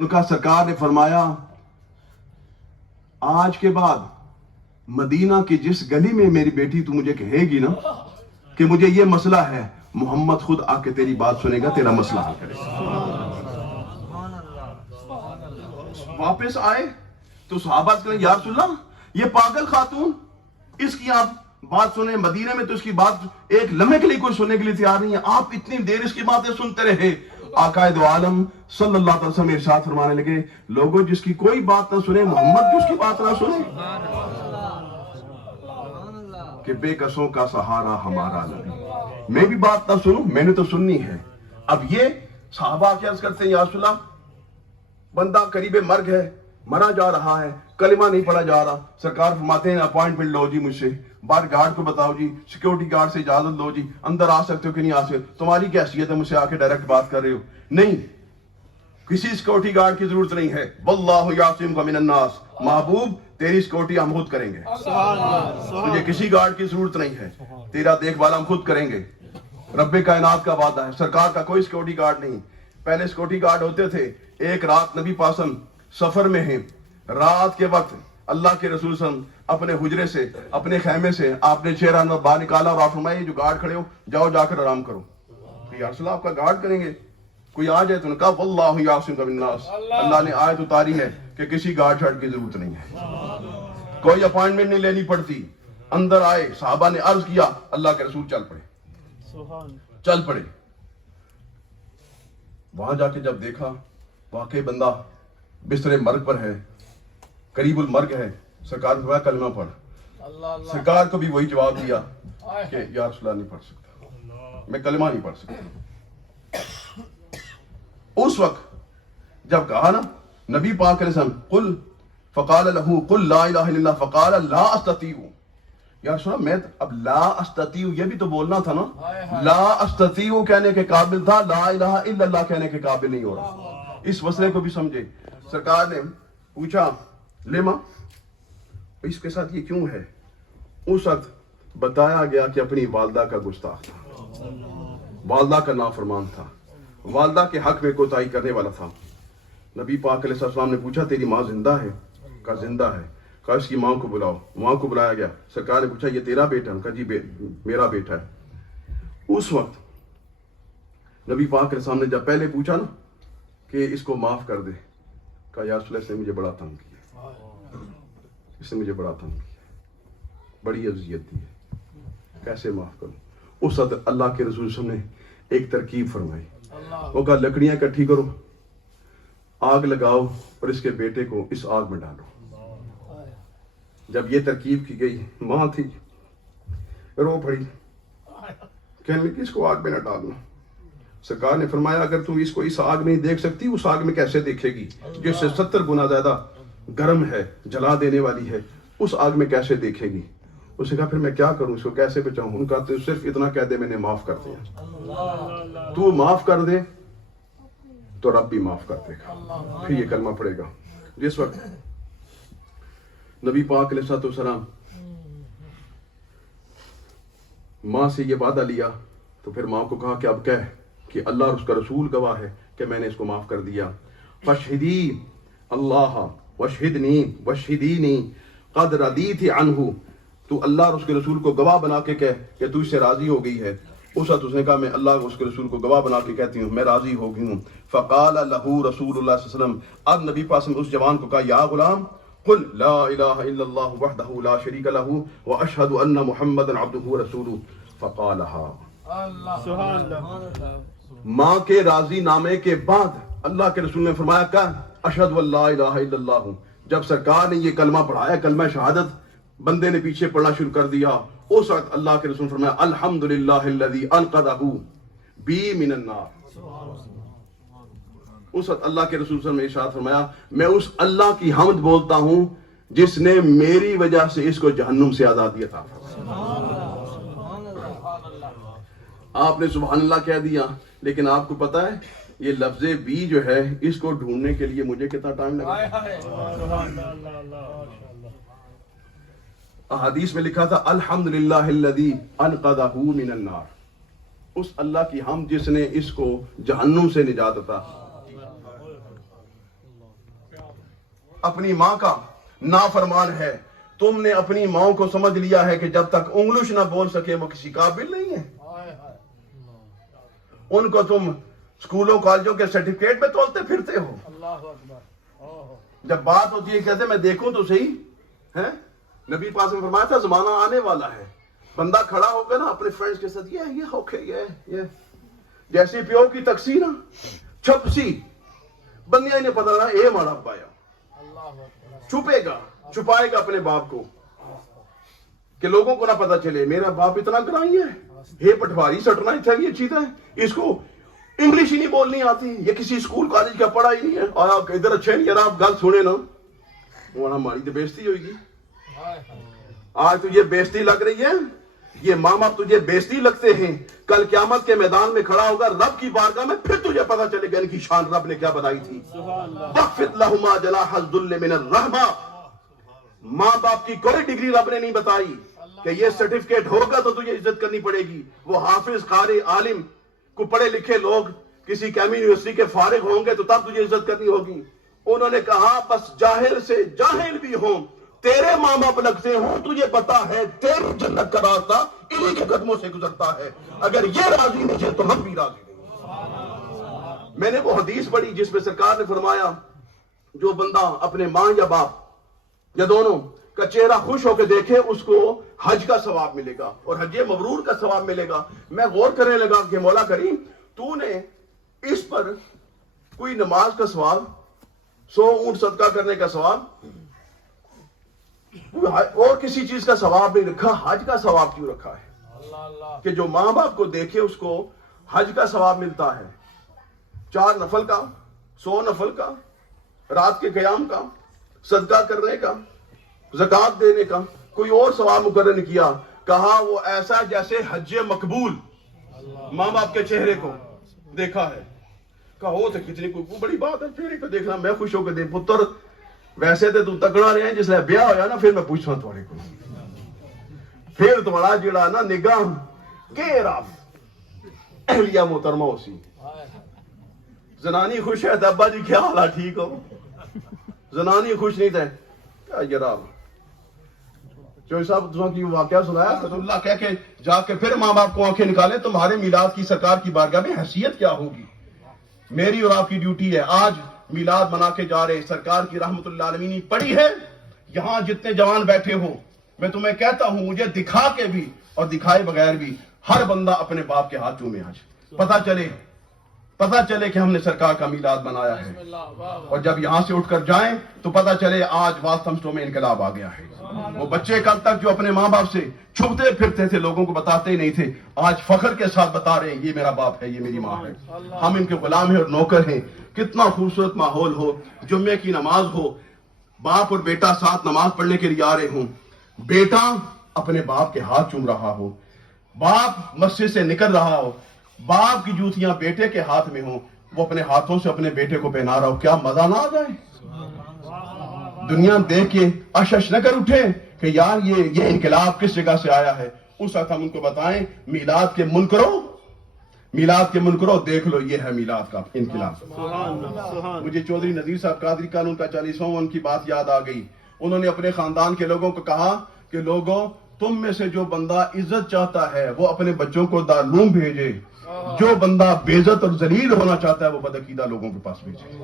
ان کا سرکار نے فرمایا آج کے بعد مدینہ کی جس گلی میں میری بیٹی تو مجھے کہے گی نا کہ مجھے یہ مسئلہ ہے، محمد خود آ کے تیری بات سنے گا، تیرا مسئلہ حل کرے گا۔ واپس آئے تو صحابہ کہنے یا رسول اللہ یہ پاگل خاتون، اس کی آپ بات سنیں، مدینہ میں تو اس کی بات ایک لمحے کے لیے کوئی سننے کے لیے تیار نہیں ہے، آپ اتنی دیر اس کی باتیں سنتے رہے۔ آقا دو عالم صلی اللہ علیہ وسلم ارشاد فرمانے لگے لوگوں جس کی کوئی بات نہ سنے، محمد جس کی بات نہ سنے، کہ بے کسوں کا سہارا ہمارا نبی، میں بھی بات نہ سنوں، میں نے تو سننی ہے۔ اب یہ صحابہ کیا عرض کرتے ہیں یا رسول اللہ بندہ قریب مرگ ہے، مرا جا رہا ہے، کلمہ نہیں پڑھا جا رہا، سرکار فرماتے ہیں اپوائنٹمنٹ لو جی مجھ سے، باہر گارڈ کو بتاؤ جی، سیکیورٹی گارڈ سے اجازت لو جی، اندر آ سکتے ہو کہ نہیں آ سکتے، تمہاری کیا حیثیت ہے مجھ سے آ کے ڈائریکٹ بات کر رہے ہو؟ نہیں، کسی سیکیورٹی گارڈ کی ضرورت نہیں ہے، واللہ یعصمک من الناس، محبوب تیری سیکیورٹی ہم خود کریں گے، تجھے کسی گارڈ کی ضرورت نہیں ہے، تیرا دیکھ بھال ہم خود کریں گے۔ رب کائنات کا وعدہ ہے، سرکار کا کوئی سیکیورٹی گارڈ نہیں۔ پہلے سیکیورٹی گارڈ ہوتے تھے، ایک رات نبی پاسم سفر میں ہیں، رات کے وقت اللہ کے رسول صلی اللہ علیہ وسلم اپنے حجرے سے، اپنے خیمے سے آپ نے چہرہ باہر نکالا اور آپ فرمایا جو گارڈ کھڑے ہو جاؤ جا کر آرام کرو۔ یا رسول اللہ آپ کا گارڈ کریں گے؟ کوئی آ جائے تو نے کہا واللہ یعصمک من الناس، اللہ نے آیت اتاری ہے کہ کسی گارڈ شارڈ کی ضرورت نہیں ہے، کوئی اپوائنٹمنٹ نہیں لینی پڑتی۔ اندر آئے، صحابہ نے عرض کیا، اللہ کے رسول چل پڑے۔ وہاں جا کے جب دیکھا واقعی بندہ بستر مرگ پر ہے، قریب المرگ ہے، سرکار نے فرمایا کلمہ پڑھ۔ سرکار کو بھی وہی جواب دیا کہ یا رسول اللہ نہیں پڑھ سکتا، میں کلمہ نہیں پڑھ سکتا۔ اس وقت جب کہا نا نبی پاک علیہ السلام قل فقال له قل لا الہ الا اللہ فقال لا استطیع، یا رسول اللہ میں اب لا استطیع یہ بھی تو بولنا تھا نا، لا استطیع کہنے کے قابل تھا، لا الہ الا اللہ کہنے کے قابل نہیں ہو رہا۔ اس مسئلے کو بھی سمجھے۔ سرکار نے پوچھا لیما اس کے ساتھ یہ کیوں ہے؟ اس وقت بتایا گیا کہ اپنی والدہ کا گستاخ تھا، والدہ کا نافرمان تھا، والدہ کے حق میں کوتاہی کرنے والا تھا۔ نبی پاک علیہ السلام نے پوچھا تیری ماں زندہ ہے؟ کہا زندہ ہے۔ کہا اس کی ماں کو بلاؤ، ماں کو بلایا گیا۔ سرکار نے پوچھا یہ تیرا بیٹا ہے؟ کہا جی میرا بیٹا ہے۔ اس وقت نبی پاک علیہ السلام نے جب پہلے پوچھا نا کہ اس کو معاف کر دے، کہا یا رسول اللہ اس نے مجھے بڑا تنگ کیا، اس نے مجھے بڑا تنگ کیا، بڑی اذیت دی ہے، کیسے معاف کروں؟ اس وقت اللہ کے رسول صلی اللہ علیہ وسلم نے ایک ترکیب فرمائی، وہ کہا لکڑیاں اکٹھی کرو، آگ لگاؤ اور اس کے بیٹے کو اس آگ میں ڈالو۔ جب یہ ترکیب کی گئی، ماں تھی رو پڑی، کہنے لگی اس کو آگ میں نہ ڈالنا۔ سرکار نے فرمایا اگر تم اس کو اس آگ میں دیکھ سکتی اس آگ میں کیسے دیکھے گی جو 70 گنا زیادہ گرم ہے، جلا دینے والی ہے، اس آگ میں کیسے دیکھے گی؟ اس نے کہا پھر میں کیا کروں، اس کو کیسے بچاؤں؟ ان کا تو صرف اتنا کہہ دے میں نے معاف کر دیا، تو معاف کر دے تو رب بھی معاف کر دے گا۔ پھر یہ کلمہ پڑے گا۔ جس وقت نبی پاک علیہ السلام ماں سے یہ وعدہ لیا تو پھر ماں کو کہا کہ اب کہہ کہ اللہ اور اس کا رسول گواہ ہے کہ میں نے اس کو معاف کر دیا۔ فاشہدی اللہ واشہدنی واشہدینی قد رضیت عنہ، تو اللہ اور اس کے رسول کو گواہ بنا کے کہہ کہ تو اس سے راضی ہو گئی ہے۔ اس وقت اس نے کہا میں اللہ اور اس کے رسول کو گواہ بنا کے کہتی ہوں میں راضی ہو گئی ہوں۔ فقال له رسول اللہ صلی اللہ علیہ وسلم، اب نبی پاک نے اس جوان کو کہا یا غلام قل لا الہ الا اللہ وحدہ لا شریک لہ واشہد ان محمدا عبدہ ورسولہ فقالها۔ ماں کے راضی نامے کے بعد اللہ کے رسول نے فرمایا کہ اشہد ان لا الہ الا اللہ۔ جب سرکار نے یہ کلمہ پڑھایا، کلمہ شہادت بندے نے پیچھے پڑھنا شروع کر دیا، اس وقت اللہ کے رسول نے فرمایا الحمدللہ الذی انقذہ بی من النار۔ اس وقت اللہ کے رسول صلی اللہ علیہ وسلم نے ارشاد فرمایا میں اس اللہ کی حمد بولتا ہوں جس نے میری وجہ سے اس کو جہنم سے آزادی عطا فرمائی۔ آپ نے سبحان اللہ کہہ دیا، لیکن آپ کو پتا ہے یہ لفظ بی جو ہے اس کو ڈھونڈنے کے لیے مجھے کتنا ٹائم لگا؟ احادیث میں لکھا تھا الحمدللہ الذی انقذہ من النار، اس اللہ کی حمد جس نے اس کو جہنم سے نجات عطا۔ اپنی ماں کا نافرمان ہے. تم نے اپنی ماں کو سمجھ لیا ہے کہ جب تک انگلش نہ بول سکے وہ کسی قابل نہیں ہے. ان کو تم اسکولوں کالجوں کے سرٹیفکیٹ میں تولتے پھرتے ہو. جب بات ہوتی ہے کہتے میں دیکھوں تو صحیح ہے. نبی پاک نے فرمایا تھا زمانہ آنے والا ہے بندہ کھڑا ہوگا نا اپنے فرینڈز کے ساتھ یہ اوکے یہ جیسی پیو کی تقسیم چھپ سی بندیاں انہیں پتہ لگا اے ماڑا پایا چھپے گا چھپائے گا اپنے باپ کو کہ لوگوں کو نہ پتا چلے میرا باپ اتنا گرائی ہے پٹواری سٹنا اتنا یہ چیز ہے اس کو انگلش ہی نہیں بولنی آتی یہ کسی اسکول کالج کا پڑھا ہی نہیں ہے اور آپ ادھر اچھے نہیں یار آپ گل سنے نا وہ ہماری تو بےزتی ہوئے گی. آج تجھے بےزتی لگ رہی ہے یہ ماں باپ تجھے بےزتی لگتے ہیں کل قیامت کے میدان میں کھڑا ہوگا رب کی بارگاہ میں پھر تجھے پتا چلے گا ان کی شان رب نے کیا بتائی تھی. وَخْفِضْ لَهُمَا جَنَاحَ الذُّلِّ مِنَ الرَّحْمَةِ. ماں باپ کی کوئی ڈگری رب نے نہیں بتائی کہ یہ سرٹیفکیٹ ہوگا تو تجھے عزت کرنی پڑے گی. وہ حافظ قاری عالم کو پڑھے لکھے لوگ کسی کیمی یونیورسٹی کے فارغ ہوں گے تو تب تجھے عزت کرنی ہوگی. انہوں نے کہا بس جاہل سے جاہل بھی ہوں تیرے ماں باپ لگتے ہوں تجھے پتا ہے تیری جنت کا راستہ انہی کے قدموں سے گزرتا ہے. اگر یہ راضی نہیں ہے تو ہم بھی راضی نہیں. میں نے وہ حدیث پڑھی جس میں سرکار نے فرمایا جو بندہ اپنے ماں یا باپ یا دونوں کا چہرہ خوش ہو کے دیکھے اس کو حج کا ثواب ملے گا اور حج مبرور کا ثواب ملے گا. میں غور کرنے لگا کہ مولا کریم تو نے اس پر کوئی نماز کا ثواب 100 اونٹ صدقہ کرنے کا ثواب اور کسی چیز کا ثواب نہیں رکھا حج کا ثواب کیوں رکھا ہے کہ جو ماں باپ کو دیکھے اس کو حج کا ثواب ملتا ہے 4 نفل کا 100 نفل کا رات کے قیام کا صدقہ کرنے کا زکوٰۃ دینے کا کوئی اور ثواب مقرر نہیں کیا. کہا وہ ایسا جیسے حج مقبول ماں باپ کے چہرے کو دیکھا ہے. کہا ہو تو کتنی کوئی بڑی بات ہے چہرے کو دیکھنا میں خوش ہو کے دے پتر ویسے تو تکڑا رہے ہیں جس لئے بیاہ ہویا نا پھر میں پوچھتا ہوں تھوڑے کو پھر تمہارا جڑا نا نگاہ کے راف اہلیہ محترمہ ہو سی زنانی خوش ہے ابا جی کیا حالہ ٹھیک ہو زنانی خوش نہیں تھے کیا جراب چوہی صاحب تمہیں کی واقعہ سنایا اللہ کہہ کے جا کے پھر ماں باپ کو آنکھیں نکالے تمہارے میلاد کی سرکار کی بارگاہ میں حیثیت کیا ہوگی. میری اور آپ کی ڈیوٹی ہے آج میلاد منا کے جا رہے سرکار کی رحمت اللہ عالمینی پڑی ہے. یہاں جتنے جوان بیٹھے ہو میں تمہیں کہتا ہوں مجھے دکھا کے بھی اور دکھائے بغیر بھی ہر بندہ اپنے باپ کے ہاتھ چومے آج پتا چلے کہ ہم نے سرکار کا میلاد منایا ہے. اور جب یہاں سے اٹھ کر جائیں تو پتا چلے آج واسطمسٹوں میں انقلاب آ گیا ہے. وہ بچے کل تک جو اپنے ماں باپ سے چھپتے پھرتے تھے لوگوں کو بتاتے ہی نہیں تھے آج فخر کے ساتھ بتا رہے ہیں یہ میرا باپ ہے یہ میری ماں ہے ہم ان کے غلام ہیں اور نوکر ہیں. کتنا خوبصورت ماحول ہو جمعے کی نماز ہو باپ اور بیٹا ساتھ نماز پڑھنے کے لیے آ رہے ہوں بیٹا اپنے باپ کے ہاتھ چوم رہا ہو باپ مسجد سے نکل رہا ہو باپ کی جوتیاں بیٹے کے ہاتھ میں ہوں وہ اپنے ہاتھوں سے اپنے بیٹے کو پہنا رہا ہو کیا مزہ نہ آ جائے. دنیا دیکھ کے اشش نہ کر اٹھے کہ یار یہ انقلاب کس جگہ سے آیا ہے. اس وقت ہم ان کو بتائیں میلاد کے منکرو دیکھ لو یہ ہے میلاد کا انقلاب. مجھے چودھری نذیر صاحب قادری قانون کا 40واں ان کی بات یاد آ گئی. انہوں نے اپنے خاندان کے لوگوں کو کہا کہ لوگوں تم میں سے جو بندہ عزت چاہتا ہے وہ اپنے بچوں کو دارالعلوم بھیجے جو بندہ بے عزت اور ذلیل ہونا چاہتا ہے وہ بدعقیدہ لوگوں کے پاس بھیجے.